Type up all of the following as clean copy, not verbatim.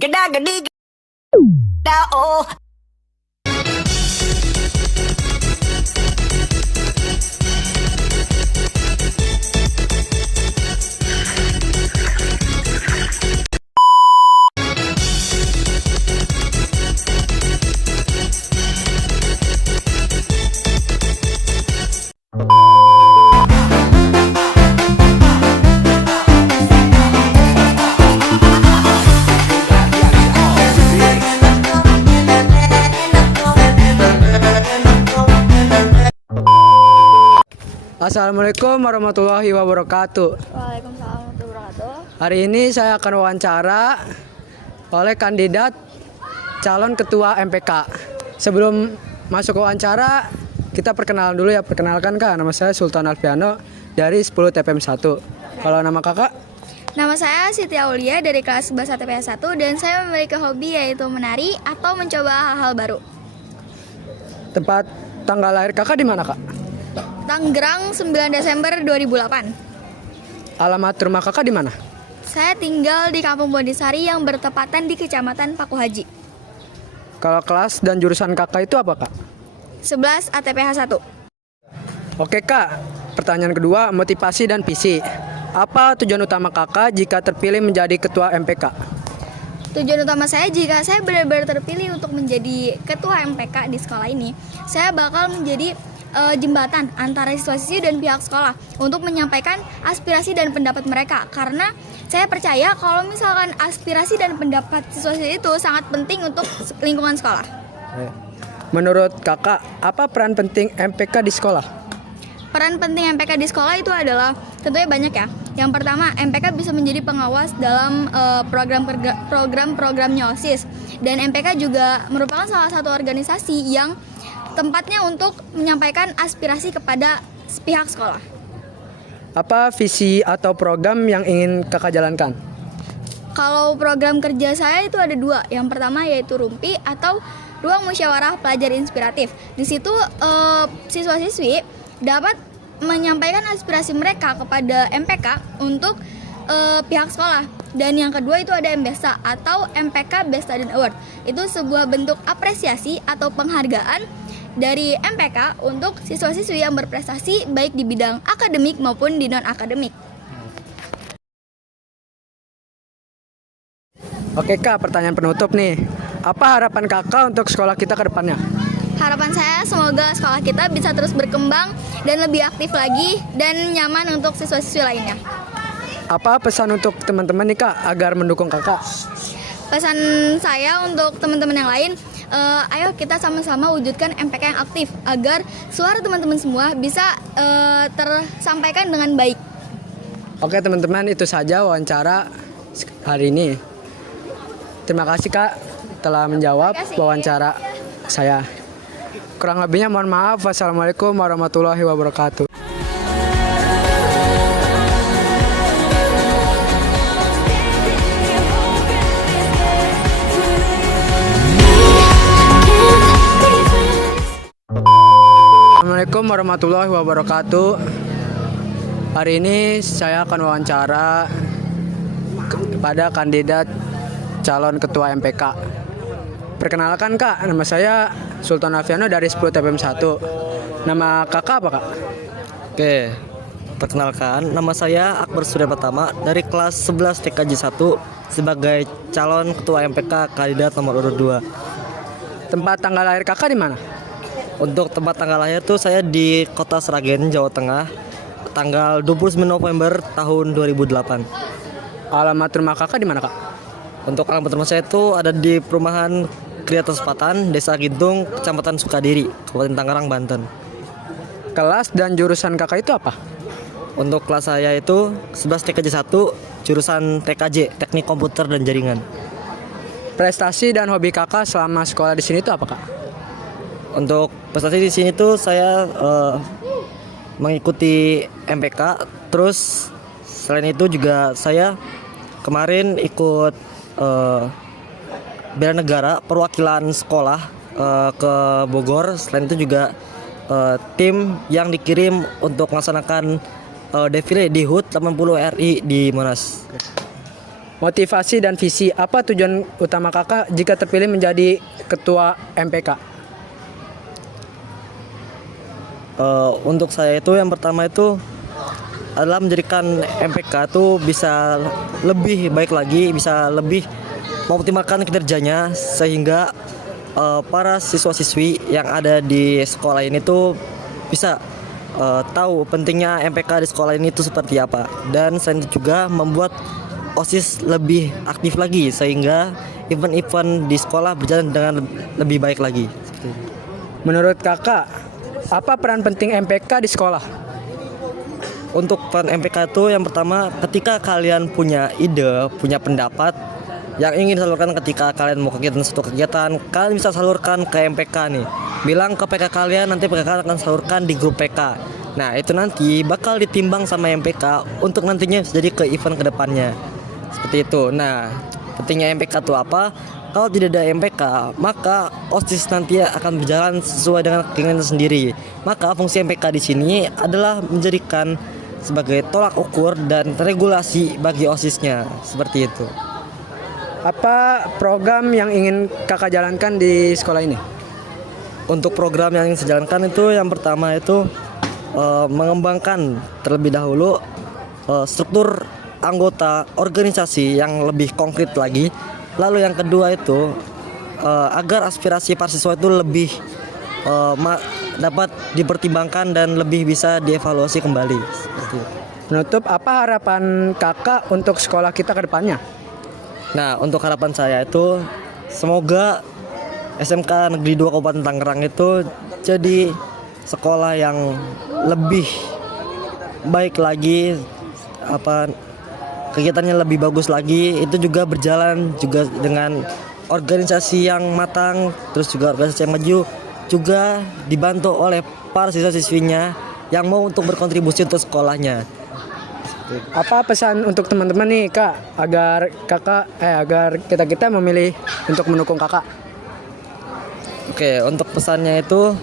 Geda gedi geda oh. Assalamualaikum warahmatullahi wabarakatuh. Waalaikumsalam warahmatullahi wabarakatuh. Hari ini saya akan wawancara oleh kandidat calon ketua MPK. Sebelum masuk ke wawancara, kita perkenalan dulu ya. Perkenalkan Kak, nama saya Sultan Alfiano dari 10 TPM 1. Kalau nama Kakak? Nama saya Siti Aulia dari kelas 11 TPS 1 dan saya memiliki hobi yaitu menari atau mencoba hal-hal baru. Tempat tanggal lahir Kakak di mana Kak? Tangerang 9 Desember 2008. Alamat rumah Kakak di mana? Saya tinggal di Kampung Bodisari yang bertepatan di Kecamatan Paku Haji. Kalau kelas dan jurusan Kakak itu apa Kak? 11 ATPH 1. Oke Kak, pertanyaan kedua, motivasi dan visi. Apa tujuan utama Kakak jika terpilih menjadi ketua MPK? Tujuan utama saya jika saya benar-benar terpilih untuk menjadi ketua MPK di sekolah ini, saya bakal menjadi jembatan antara siswa-siswi dan pihak sekolah untuk menyampaikan aspirasi dan pendapat mereka, karena saya percaya kalau misalkan aspirasi dan pendapat siswa-siswi itu sangat penting untuk lingkungan sekolah. Menurut Kakak, apa peran penting MPK di sekolah? Peran penting MPK di sekolah itu adalah tentunya banyak ya. Yang pertama, MPK bisa menjadi pengawas dalam program-programnya OSIS, dan MPK juga merupakan salah satu organisasi yang tempatnya untuk menyampaikan aspirasi kepada pihak sekolah. Apa visi atau program yang ingin Kakak jalankan? Kalau program kerja saya itu ada dua. Yang pertama yaitu RUMPI atau Ruang Musyawarah Pelajar Inspiratif. Di situ siswa-siswi dapat menyampaikan aspirasi mereka kepada MPK untuk pihak sekolah. Dan yang kedua itu ada MBESA atau MPK Best Student Award. Itu sebuah bentuk apresiasi atau penghargaan dari MPK untuk siswa-siswi yang berprestasi baik di bidang akademik maupun di non-akademik. Oke Kak, pertanyaan penutup nih. Apa harapan Kakak untuk sekolah kita ke depannya? Harapan saya semoga sekolah kita bisa terus berkembang dan lebih aktif lagi dan nyaman untuk siswa-siswi lainnya. Apa pesan untuk teman-teman nih Kak agar mendukung Kakak? Pesan saya untuk teman-teman yang lain, ayo kita sama-sama wujudkan MPK yang aktif agar suara teman-teman semua bisa tersampaikan dengan baik. Oke teman-teman, itu saja wawancara hari ini. Terima kasih Kak telah menjawab wawancara saya. Kurang lebihnya mohon maaf. Wassalamualaikum warahmatullahi wabarakatuh. Assalamualaikum warahmatullahi wabarakatuh. Hari ini saya akan wawancara kepada kandidat calon ketua MPK. Perkenalkan Kak, nama saya Sultan Alfiano dari 10 TPM 1. Nama Kakak apa Kak? Oke, perkenalkan, nama saya Akbar Surya Pertama dari kelas 11 TKJ 1 sebagai calon ketua MPK kandidat nomor urut 2. Tempat tanggal lahir Kakak di mana? Untuk tempat tanggal lahir tuh saya di Kota Sragen, Jawa Tengah, tanggal 29 November tahun 2008. Alamat rumah Kakak di mana Kak? Untuk alamat rumah saya itu ada di perumahan Kriyata Sepatan, Desa Gintung, Kecamatan Sukadiri, Kabupaten Tangerang, Banten. Kelas dan jurusan Kakak itu apa? Untuk kelas saya itu 11 TKJ 1, jurusan TKJ, Teknik Komputer dan Jaringan. Prestasi dan hobi Kakak selama sekolah di sini itu apa Kak? Untuk prestasi di sini tuh saya mengikuti MPK, terus selain itu juga saya kemarin ikut bela negara perwakilan sekolah ke Bogor. Selain itu juga tim yang dikirim untuk melaksanakan defile di HUT 80 RI di Monas. Motivasi dan visi, apa tujuan utama kakak jika terpilih menjadi ketua MPK? Untuk saya itu yang pertama itu adalah menjadikan MPK itu bisa lebih baik lagi, bisa lebih mengoptimalkan kinerjanya sehingga para siswa-siswi yang ada di sekolah ini tuh bisa tahu pentingnya MPK di sekolah ini itu seperti apa, dan selain itu juga membuat OSIS lebih aktif lagi sehingga event-event di sekolah berjalan dengan lebih baik lagi. Menurut kakak, apa peran penting MPK di sekolah? Untuk peran MPK itu yang pertama, ketika kalian punya ide, punya pendapat yang ingin disalurkan, ketika kalian mau kegiatan satu kegiatan, kalian bisa salurkan ke MPK nih. Bilang ke PK kalian, nanti PK akan salurkan di grup PK. Nah itu nanti bakal ditimbang sama MPK untuk nantinya bisa jadi ke event kedepannya. Seperti itu. Nah pentingnya MPK itu apa? Kalau tidak ada MPK, maka OSIS nanti akan berjalan sesuai dengan keinginan sendiri. Maka fungsi MPK di sini adalah menjadikan sebagai tolak ukur dan regulasi bagi OSISnya. Seperti itu. Apa program yang ingin kakak jalankan di sekolah ini? Untuk program yang ingin saya jalankan itu yang pertama itu mengembangkan terlebih dahulu struktur anggota organisasi yang lebih konkret lagi. Lalu yang kedua itu agar aspirasi para siswa itu lebih dapat dipertimbangkan dan lebih bisa dievaluasi kembali. Seperti itu. Menutup, apa harapan kakak untuk sekolah kita ke depannya? Nah untuk harapan saya itu semoga SMK Negeri 2 Kabupaten Tangerang itu jadi sekolah yang lebih baik lagi, kegiatannya lebih bagus lagi, itu juga berjalan juga dengan organisasi yang matang, terus juga organisasi yang maju, juga dibantu oleh para siswa-siswinya yang mau untuk berkontribusi untuk sekolahnya. Apa pesan untuk teman-teman nih kak, agar kita memilih untuk mendukung kakak? Oke, untuk pesannya itu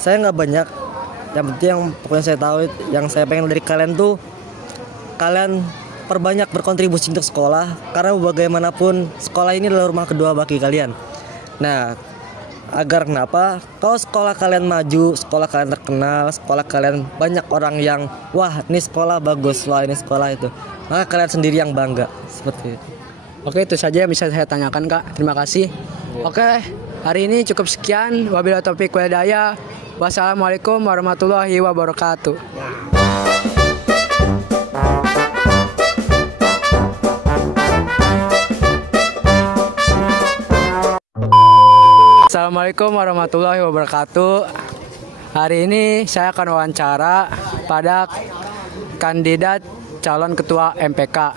saya nggak banyak. Yang penting yang pokoknya saya tahu, yang saya pengen dari kalian tuh, kalian perbanyak berkontribusi untuk sekolah, karena bagaimanapun sekolah ini adalah rumah kedua bagi kalian. Nah, agar kenapa? Kalau sekolah kalian maju, sekolah kalian terkenal, sekolah kalian banyak orang yang wah ini sekolah bagus, wah ini sekolah itu, maka kalian sendiri yang bangga. Seperti itu. Oke, itu saja yang bisa saya tanyakan kak. Terima kasih. Oke, hari ini cukup sekian. Wabillahi taufiq wal hidayah. Wassalamualaikum warahmatullahi wabarakatuh. Assalamualaikum warahmatullahi wabarakatuh. Hari ini saya akan wawancara pada kandidat calon ketua MPK.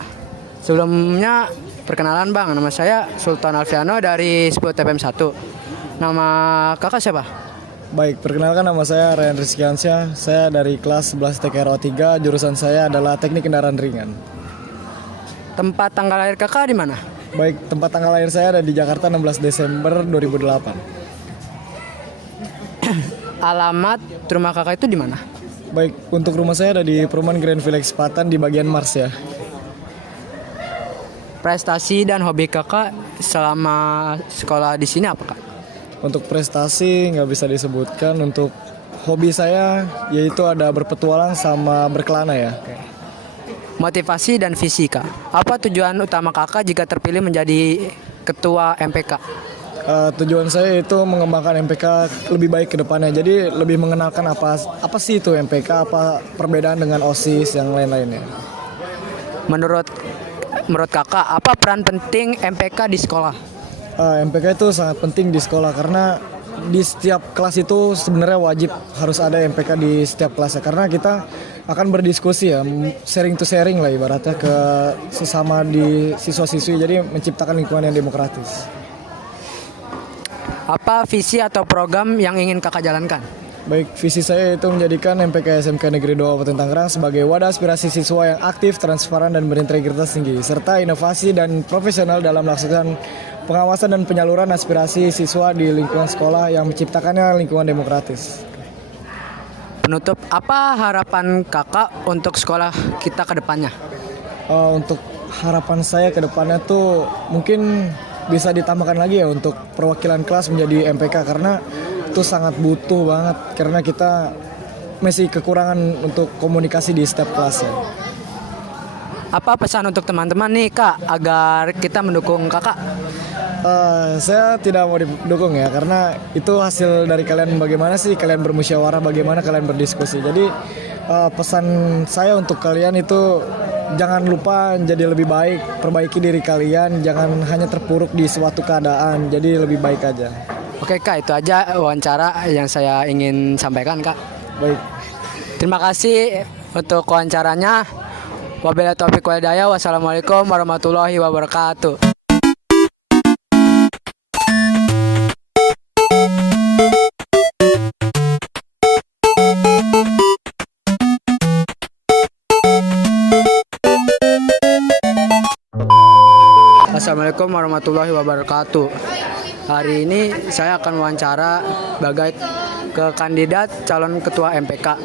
Sebelumnya perkenalan bang, nama saya Sultan Alfiano dari 10 TPM 1. Nama kakak siapa? Baik, perkenalkan nama saya Ryan Rizkiansyah. Saya dari kelas 11 TKRO 3, jurusan saya adalah Teknik Kendaraan Ringan. Tempat tanggal lahir kakak di mana? Baik, tempat tanggal lahir saya ada di Jakarta 16 Desember 2008. Alamat rumah kakak itu di mana? Baik, untuk rumah saya ada di perumahan Grand Village Patan di bagian Mars ya. Prestasi dan hobi kakak selama sekolah di sini apa kak? Untuk prestasi nggak bisa disebutkan. Untuk hobi saya yaitu ada berpetualang sama berkelana ya. Motivasi dan visi kak. Apa tujuan utama kakak jika terpilih menjadi ketua MPK? Tujuan saya itu mengembangkan MPK lebih baik ke depannya. Jadi lebih mengenalkan apa sih itu MPK, apa perbedaan dengan OSIS yang lain-lainnya. Menurut kakak, apa peran penting MPK di sekolah? MPK itu sangat penting di sekolah karena di setiap kelas itu sebenarnya wajib harus ada MPK di setiap kelasnya, karena kita akan berdiskusi ya, sharing to sharing lah ibaratnya ke sesama di siswa-siswi, jadi menciptakan lingkungan yang demokratis. Apa visi atau program yang ingin kakak jalankan? Baik, visi saya itu menjadikan MPK SMK Negeri 2 Kabupaten Tangerang sebagai wadah aspirasi siswa yang aktif, transparan, dan berintegritas tinggi, serta inovasi dan profesional dalam melaksanakan pengawasan dan penyaluran aspirasi siswa di lingkungan sekolah yang menciptakannya lingkungan demokratis. Penutup, apa harapan kakak untuk sekolah kita ke depannya? Untuk harapan saya ke depannya tuh mungkin bisa ditambahkan lagi ya untuk perwakilan kelas menjadi MPK karena itu sangat butuh banget karena kita masih kekurangan untuk komunikasi di setiap kelas ya. Apa pesan untuk teman-teman nih Kak agar kita mendukung Kakak? Saya tidak mau didukung ya karena itu hasil dari kalian bagaimana sih kalian bermusyawarah, bagaimana kalian berdiskusi. Jadi pesan saya untuk kalian itu jangan lupa jadi lebih baik, perbaiki diri kalian, jangan hanya terpuruk di suatu keadaan. Jadi lebih baik aja. Oke Kak, itu aja wawancara yang saya ingin sampaikan Kak. Baik. Terima kasih untuk wawancaranya. Wabillahi taufiq wal hidayah. Wassalamualaikum warahmatullahi wabarakatuh. Assalamualaikum warahmatullahi wabarakatuh. Hari ini saya akan wawancara sebagai kandidat calon ketua MPK.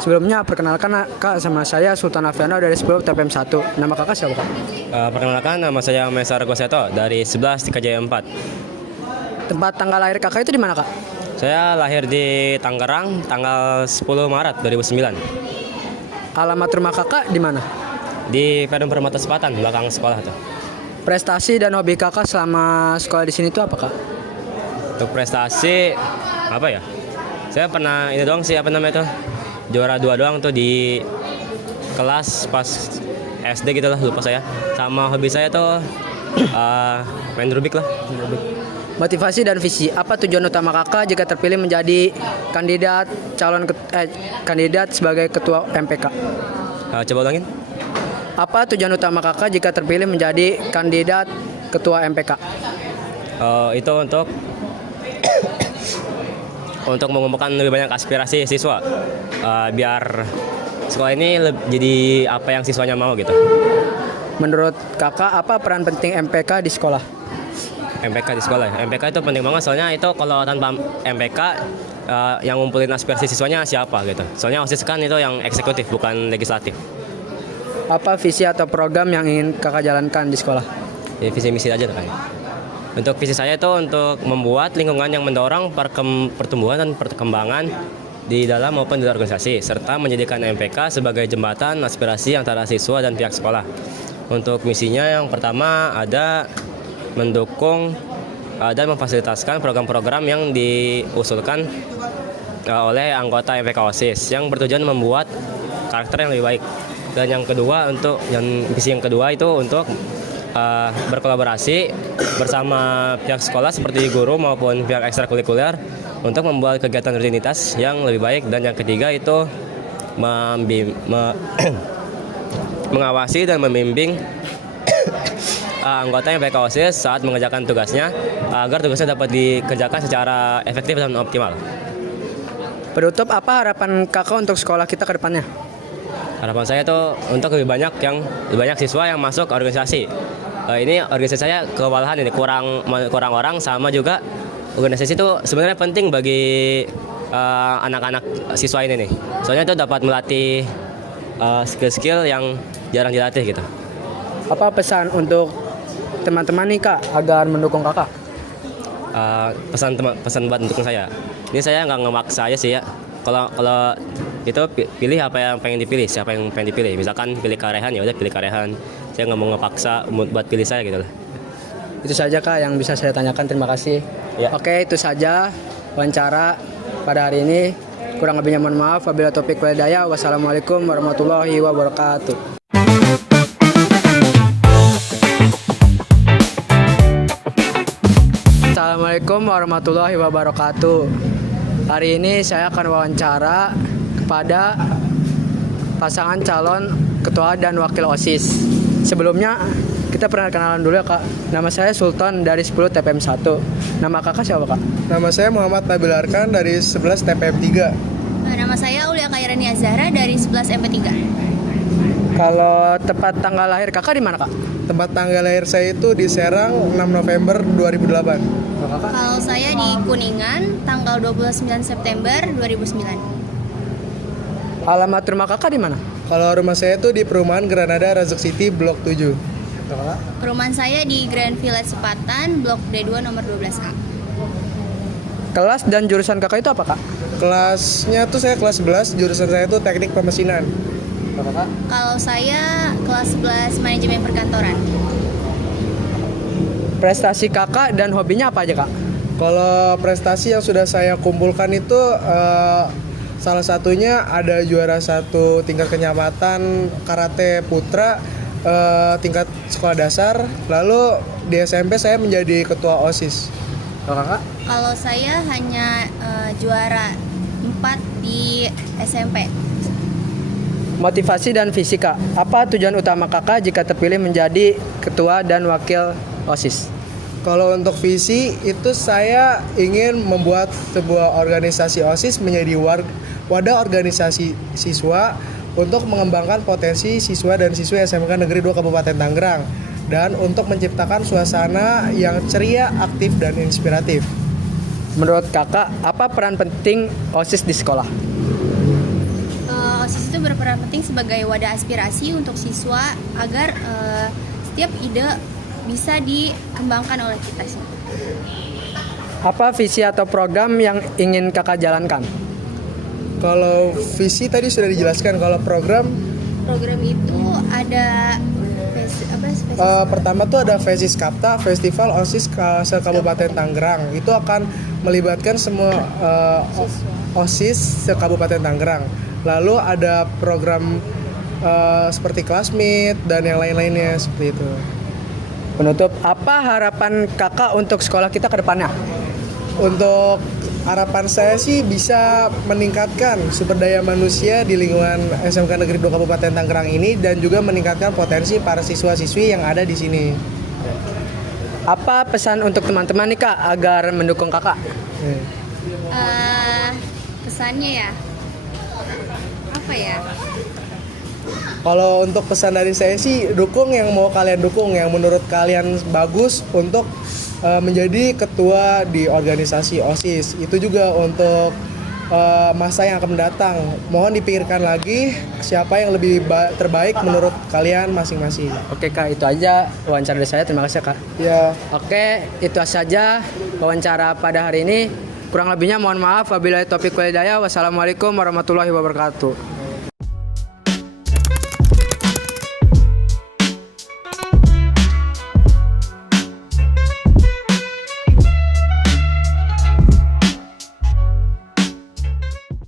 Sebelumnya perkenalkan Kak, sama saya Sultan Afiano dari 10 TPM 1. Nama Kakak siapa Kak? Perkenalkan, nama saya Mesar Goseto dari 11 TKJ 4. Tempat tanggal lahir Kakak itu di mana Kak? Saya lahir di Tangerang tanggal 10 Maret 2009. Alamat rumah Kakak di mana? Di Pedang Permata Sepatan, belakang sekolah tuh. Prestasi dan hobi Kakak selama sekolah di sini itu apa Kak? Untuk prestasi apa ya? Saya pernah ini doang sih, apa namanya tuh? Juara 2 doang tuh di kelas pas SD gitu lah, lupa saya. Sama hobi saya tuh main Rubik lah. Motivasi dan visi. Apa tujuan utama Kakak jika terpilih menjadi kandidat kandidat sebagai ketua MPK? Coba ulangin. Apa tujuan utama Kakak jika terpilih menjadi kandidat ketua MPK? Itu untuk mengumpulkan lebih banyak aspirasi siswa, biar sekolah ini jadi apa yang siswanya mau gitu. Menurut Kakak, apa peran penting MPK di sekolah? MPK di sekolah, MPK itu penting banget soalnya itu kalau tanpa MPK yang ngumpulin aspirasi siswanya siapa gitu. Soalnya OSIS kan itu yang eksekutif bukan legislatif. Apa visi atau program yang ingin Kakak jalankan di sekolah? Ya, visi misi aja kan. Untuk visi saya itu untuk membuat lingkungan yang mendorong pertumbuhan dan perkembangan di dalam maupun di luar organisasi, serta menjadikan MPK sebagai jembatan aspirasi antara siswa dan pihak sekolah. Untuk misinya yang pertama ada mendukung dan memfasilitasikan program-program yang diusulkan oleh anggota MPK OSIS yang bertujuan membuat karakter yang lebih baik. Dan yang kedua misi yang kedua itu untuk berkolaborasi bersama pihak sekolah seperti guru maupun pihak ekstrakurikuler untuk membuat kegiatan rutinitas yang lebih baik. Dan yang ketiga itu mengawasi dan membimbing anggota MPK OSIS saat mengerjakan tugasnya agar tugasnya dapat dikerjakan secara efektif dan optimal. Penutup, apa harapan Kakak untuk sekolah kita ke depannya? Harapan saya tuh untuk lebih banyak siswa yang masuk organisasi. Ini organisasi saya kewalahan ini kurang orang, sama juga organisasi itu sebenarnya penting bagi anak-anak siswa ini nih. Soalnya itu dapat melatih skill-skill yang jarang dilatih gitu. Apa pesan untuk teman-teman nih Kak agar mendukung Kakak? Pesan buat mendukung saya. Ini saya nggak ngemaksa aja sih ya. Kalau itu pilih apa yang pengen dipilih, siapa yang pengen dipilih. Misalkan pilih Karehan, ya udah pilih Karehan. Saya nggak mau ngepaksa buat pilih saya gitu lah. Itu saja Kak yang bisa saya tanyakan. Terima kasih. Ya. Oke, itu saja wawancara pada hari ini. Kurang lebihnya mohon maaf. Wabillahi taufiq wal hidayah. Wassalamualaikum warahmatullahi wabarakatuh. Assalamualaikum warahmatullahi wabarakatuh. Hari ini saya akan wawancara kepada pasangan calon ketua dan wakil OSIS. Sebelumnya kita pernah kenalan dulu ya Kak. Nama saya Sultan dari 10 TPM 1. Nama Kakak siapa Kak? Nama saya Muhammad Nabil Arkan dari 11 TPM 3. Nama saya Ulia Kairani Azhara dari 11 MP3. Kalau tempat tanggal lahir Kakak di mana Kak? Tempat tanggal lahir saya itu di Serang 6 November 2008. Kalau saya di Kuningan tanggal 29 September 2009. Alamat rumah Kakak di mana? Kalau rumah saya itu di perumahan Granada Razak City Blok 7. Perumahan saya di Grand Village Sepatan, Blok D2 nomor 12A. Kelas dan jurusan kakak itu apa kak? Kelasnya tuh saya kelas 11, jurusan saya tuh teknik pemesinan. Kalau saya kelas 11 manajemen perkantoran. Prestasi kakak dan hobinya apa aja kak? Kalau prestasi yang sudah saya kumpulkan itu salah satunya ada juara 1 tingkat kecamatan karate putra tingkat sekolah dasar. Lalu di SMP saya menjadi ketua OSIS. Kalau kakak? Kalau saya hanya juara 4 di SMP. Motivasi dan visi kak. Apa tujuan utama kakak jika terpilih menjadi ketua dan wakil OSIS? Kalau untuk visi itu saya ingin membuat sebuah organisasi OSIS menjadi wadah organisasi siswa untuk mengembangkan potensi siswa dan siswi SMK Negeri 2 Kabupaten Tangerang dan untuk menciptakan suasana yang ceria, aktif dan inspiratif. Menurut kakak, apa peran penting OSIS di sekolah? OSIS itu berperan penting sebagai wadah aspirasi untuk siswa agar setiap ide bisa dikembangkan oleh kita semua. Apa visi atau program yang ingin kakak jalankan? Kalau visi tadi sudah dijelaskan, kalau program itu ada pertama tuh ada Fesis Kapta, Festival OSIS se-Kabupaten Tangerang. Itu akan melibatkan semua OSIS se-Kabupaten Tangerang. Lalu ada program seperti Classmeet dan yang lain-lainnya seperti itu. Penutup, apa harapan kakak untuk sekolah kita ke depannya? Untuk harapan saya sih bisa meningkatkan sumber daya manusia di lingkungan SMK Negeri 2 Kabupaten Tangerang ini dan juga meningkatkan potensi para siswa-siswi yang ada di sini. Apa pesan untuk teman-teman nih kak agar mendukung kakak? Pesannya ya, apa ya? Kalau untuk pesan dari saya sih, dukung yang mau kalian dukung, yang menurut kalian bagus untuk menjadi ketua di organisasi OSIS. Itu juga untuk masa yang akan mendatang. Mohon dipikirkan lagi siapa yang lebih terbaik menurut kalian masing-masing. Oke kak, itu aja wawancara dari saya. Terima kasih kak. Ya. Oke, itu saja wawancara pada hari ini. Kurang lebihnya mohon maaf. Wabillahi taufiq wal hidayah. Wassalamualaikum warahmatullahi wabarakatuh.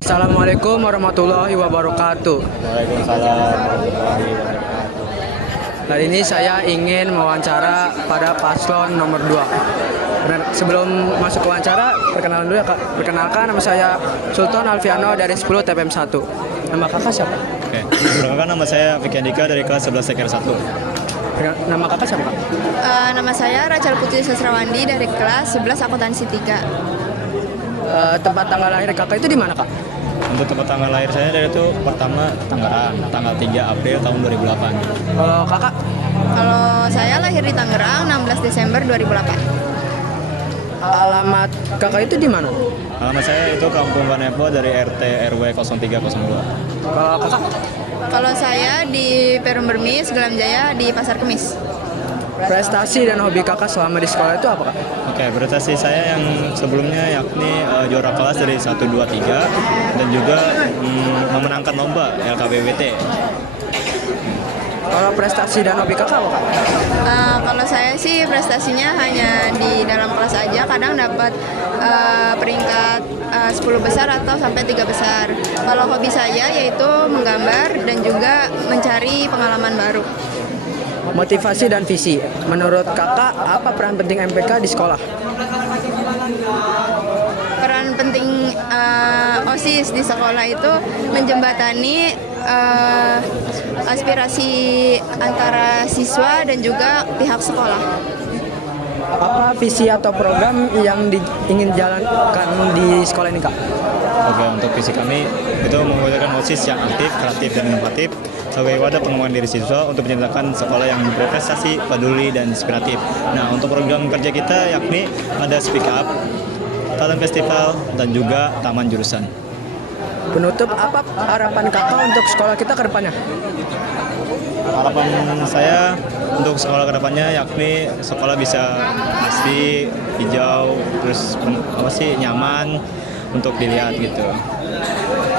Assalamualaikum warahmatullahi wabarakatuh. Hari ini saya ingin mewawancara pada paslon nomor 2. Sebelum masuk ke wawancara, perkenalan dulu ya kak. Perkenalkan, nama saya Sultan Alfiano dari 10 TPM 1. Nama kakak siapa? Oke, perkenalkan nama saya Vicky Andika dari kelas 11 TKR 1. Nama kakak siapa kak? Nama saya Rachel Putri Sasrawandi dari kelas 11 Akuntansi 3. Tempat tanggal lahir kakak itu di mana kak? Untuk tempat tanggal lahir saya dari itu pertama Tangerang, tanggal 3 April tahun 2008. Kalau kakak? Kalau saya lahir di Tangerang 16 Desember 2008. Alamat kakak itu di mana? Alamat saya itu Kampung Banepo dari RT RW 0302. Kalau kakak? Kalau saya di Perum Bermis, Gelam Jaya di Pasar Kemis. Prestasi dan hobi kakak selama di sekolah itu apa kak? Oke, prestasi saya yang sebelumnya yakni juara kelas dari 1, 2, 3 dan juga memenangkan lomba LKBWT. Kalau prestasi dan hobi kakak apa kak? Kalau saya sih prestasinya hanya di dalam kelas aja, kadang dapat peringkat 10 besar atau sampai 3 besar. Kalau hobi saya yaitu menggambar dan juga mencari pengalaman baru. Motivasi dan visi. Menurut kakak, apa peran penting MPK di sekolah? Peran penting OSIS di sekolah itu menjembatani aspirasi antara siswa dan juga pihak sekolah. Apa visi atau program yang ingin jalankan di sekolah ini kak? Oke, untuk visi kami itu mewujudkan OSIS yang aktif, kreatif, dan inovatif sebagai wadah pengembangan diri siswa untuk menciptakan sekolah yang berprestasi, peduli, dan inspiratif. Nah, untuk program kerja kita yakni ada Speak Up, Talent Festival, dan juga Taman Jurusan. Penutup, apa harapan kakak untuk sekolah kita ke depannya? Harapan saya untuk sekolah kedepannya yakni sekolah bisa asri, hijau, terus nyaman untuk dilihat gitu.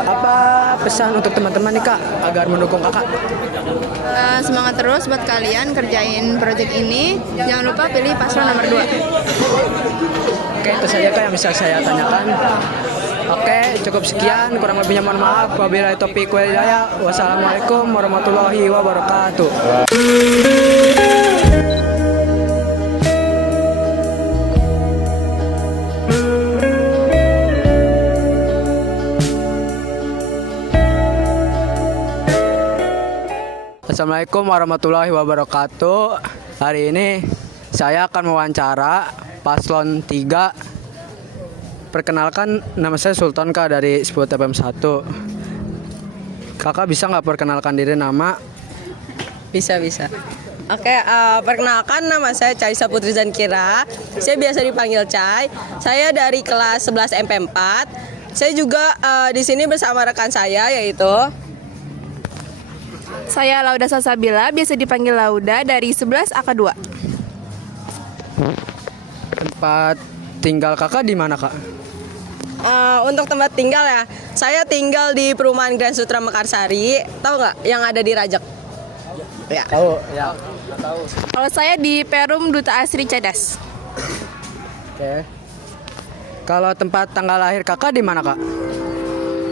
Apa pesan untuk teman-teman nih kak agar mendukung kakak? Semangat terus buat kalian kerjain proyek ini. Jangan lupa pilih paslon nomor 2. Oke, itu saja kak yang bisa saya tanyakan. Oke, cukup sekian. Kurang lebihnya mohon maaf. Wabillahi taufiq wal hidayah. Wassalamualaikum warahmatullahi wabarakatuh. Assalamualaikum warahmatullahi wabarakatuh. Hari ini saya akan mewawancara paslon 3. Perkenalkan, nama saya Sultan kak dari Sput FM 1. Kakak bisa nggak perkenalkan diri nama? Bisa. Oke, perkenalkan nama saya Caisa Putri Zankira. Saya biasa dipanggil Cai. Saya dari kelas 11 MP4. Saya juga di sini bersama rekan saya yaitu saya Lauda Salsabila, biasa dipanggil Lauda dari 11 AK2. Tempat tinggal kakak di mana kak? Untuk tempat tinggal ya, saya tinggal di perumahan Grand Sutra Mekarsari. Tahu nggak yang ada di Rajak? Ya. Tahu, ya. Kalau saya di Perum Duta Asri Cadas. Oke. Kalau tempat tanggal lahir kakak di mana kak?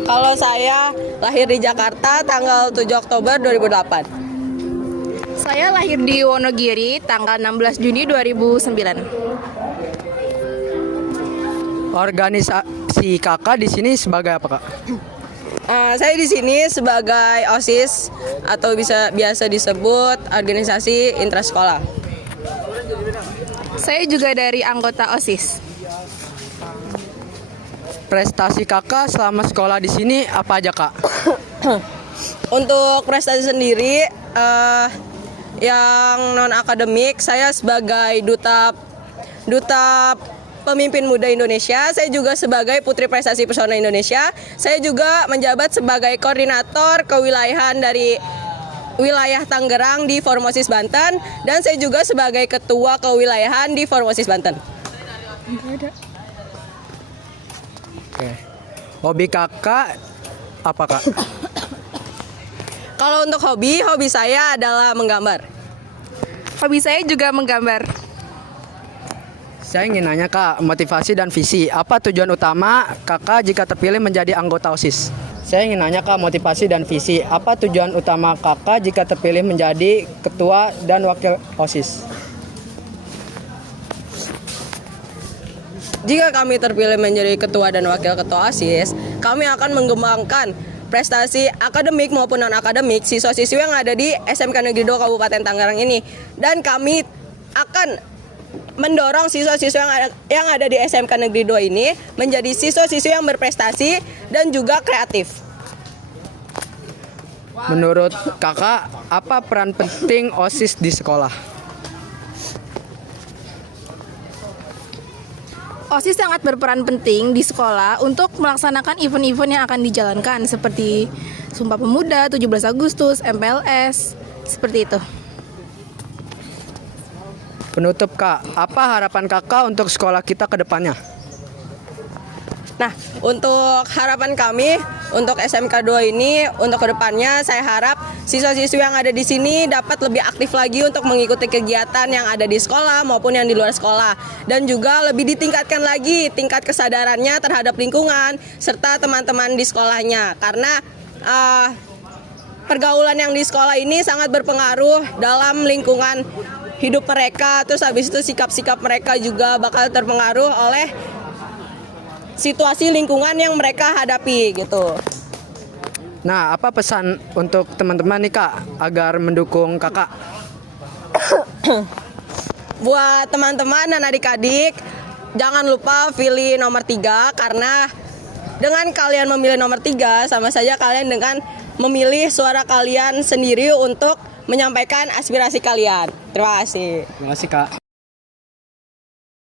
Kalau saya lahir di Jakarta tanggal 7 Oktober 2008. Saya lahir di Wonogiri tanggal 16 Juni 2009. Organisasi kakak di sini sebagai apa kak? Saya di sini sebagai OSIS atau biasa disebut organisasi intrasekolah. Saya juga dari anggota OSIS. Prestasi kakak selama sekolah di sini apa aja kak? Untuk prestasi sendiri yang non akademik, saya sebagai duta pemimpin muda Indonesia. Saya juga sebagai Putri Prestasi Pesona Indonesia. Saya juga menjabat sebagai koordinator kewilayahan dari wilayah Tangerang di Formosis Banten, dan saya juga sebagai ketua kewilayahan di Formosis Banten. Oke. Hobi kakak apa kak? Kalau untuk hobi saya adalah menggambar. Hobi saya juga menggambar. Saya ingin nanya kak, motivasi dan visi. Apa tujuan utama kakak jika terpilih menjadi anggota OSIS? Saya ingin nanya kak, motivasi dan visi. Apa tujuan utama kakak jika terpilih menjadi ketua dan wakil OSIS? Jika kami terpilih menjadi ketua dan wakil ketua OSIS, kami akan mengembangkan prestasi akademik maupun non-akademik siswa-siswi yang ada di SMK Negeri 2 Kabupaten Tangerang ini. Dan kami akan mendorong siswa-siswa yang ada di SMK Negeri 2 ini menjadi siswa-siswi yang berprestasi dan juga kreatif. Menurut kakak, apa peran penting OSIS di sekolah? OSIS sangat berperan penting di sekolah untuk melaksanakan event-event yang akan dijalankan seperti Sumpah Pemuda, 17 Agustus, MPLS, seperti itu. Penutup kak, apa harapan kakak untuk sekolah kita ke depannya? Nah, untuk harapan kami untuk SMK 2 ini untuk kedepannya saya harap siswa-siswi yang ada di sini dapat lebih aktif lagi untuk mengikuti kegiatan yang ada di sekolah maupun yang di luar sekolah, dan juga lebih ditingkatkan lagi tingkat kesadarannya terhadap lingkungan serta teman-teman di sekolahnya, karena pergaulan yang di sekolah ini sangat berpengaruh dalam lingkungan hidup mereka. Terus habis itu sikap-sikap mereka juga bakal terpengaruh oleh situasi lingkungan yang mereka hadapi gitu. Nah, apa pesan untuk teman-teman nih kak agar mendukung kakak? Buat teman-teman dan adik-adik, jangan lupa pilih nomor 3, karena dengan kalian memilih nomor 3 sama saja kalian dengan memilih suara kalian sendiri untuk menyampaikan aspirasi kalian. Terima kasih. Terima kasih kak.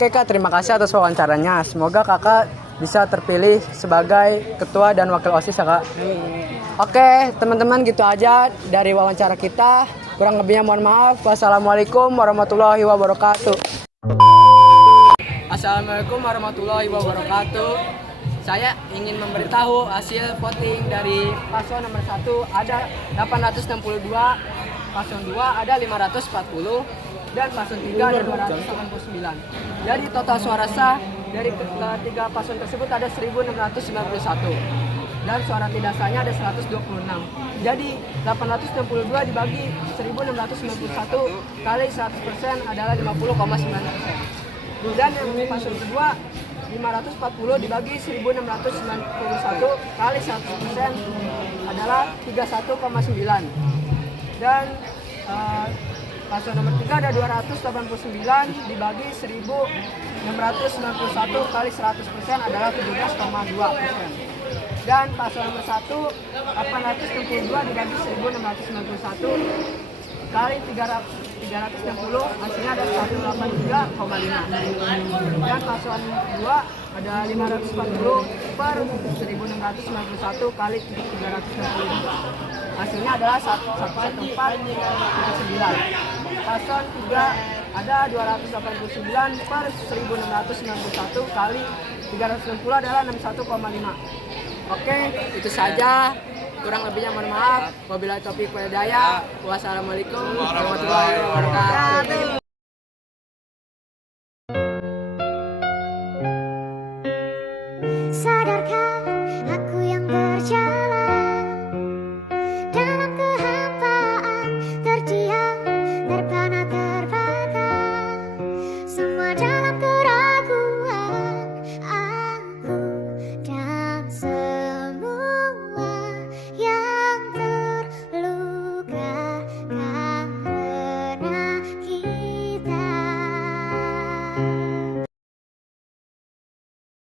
Oke kak, terima kasih atas wawancaranya. Semoga kakak bisa terpilih sebagai ketua dan wakil OSIS ya Kak. Oke, teman-teman gitu aja dari wawancara kita. Kurang lebihnya mohon maaf. Wassalamualaikum warahmatullahi wabarakatuh. Assalamualaikum warahmatullahi wabarakatuh. Saya ingin memberitahu hasil voting dari paslon nomor 1 ada 862, paslon 2 ada 540, dan paslon 3 ada 289. Jadi total suara sah dari ketiga paslon tersebut ada 1691 dan suara tidak sahnya ada 126. Jadi 862 dibagi 1691 kali 100% adalah 50,9%. Dan yang paslon kedua 540 dibagi 1691 kali 100% adalah 31,9. Dan paslon nomor 3 ada 289 dibagi 1691 kali 100% adalah 17,2%. Dan paslon nomor 1 862 dibagi 1691 kali 360 hasilnya ada 183,5. Dan paslon 2 ada 540 per 1691 kali 360 hasilnya adalah 114,9. Paslon 3 ada 289 per 1691 kali 360 adalah 61,5. Oke, itu saja. Kurang lebihnya mohon maaf. Wabillahi taufiq wal hidayah. Wassalamualaikum warahmatullahi wabarakatuh.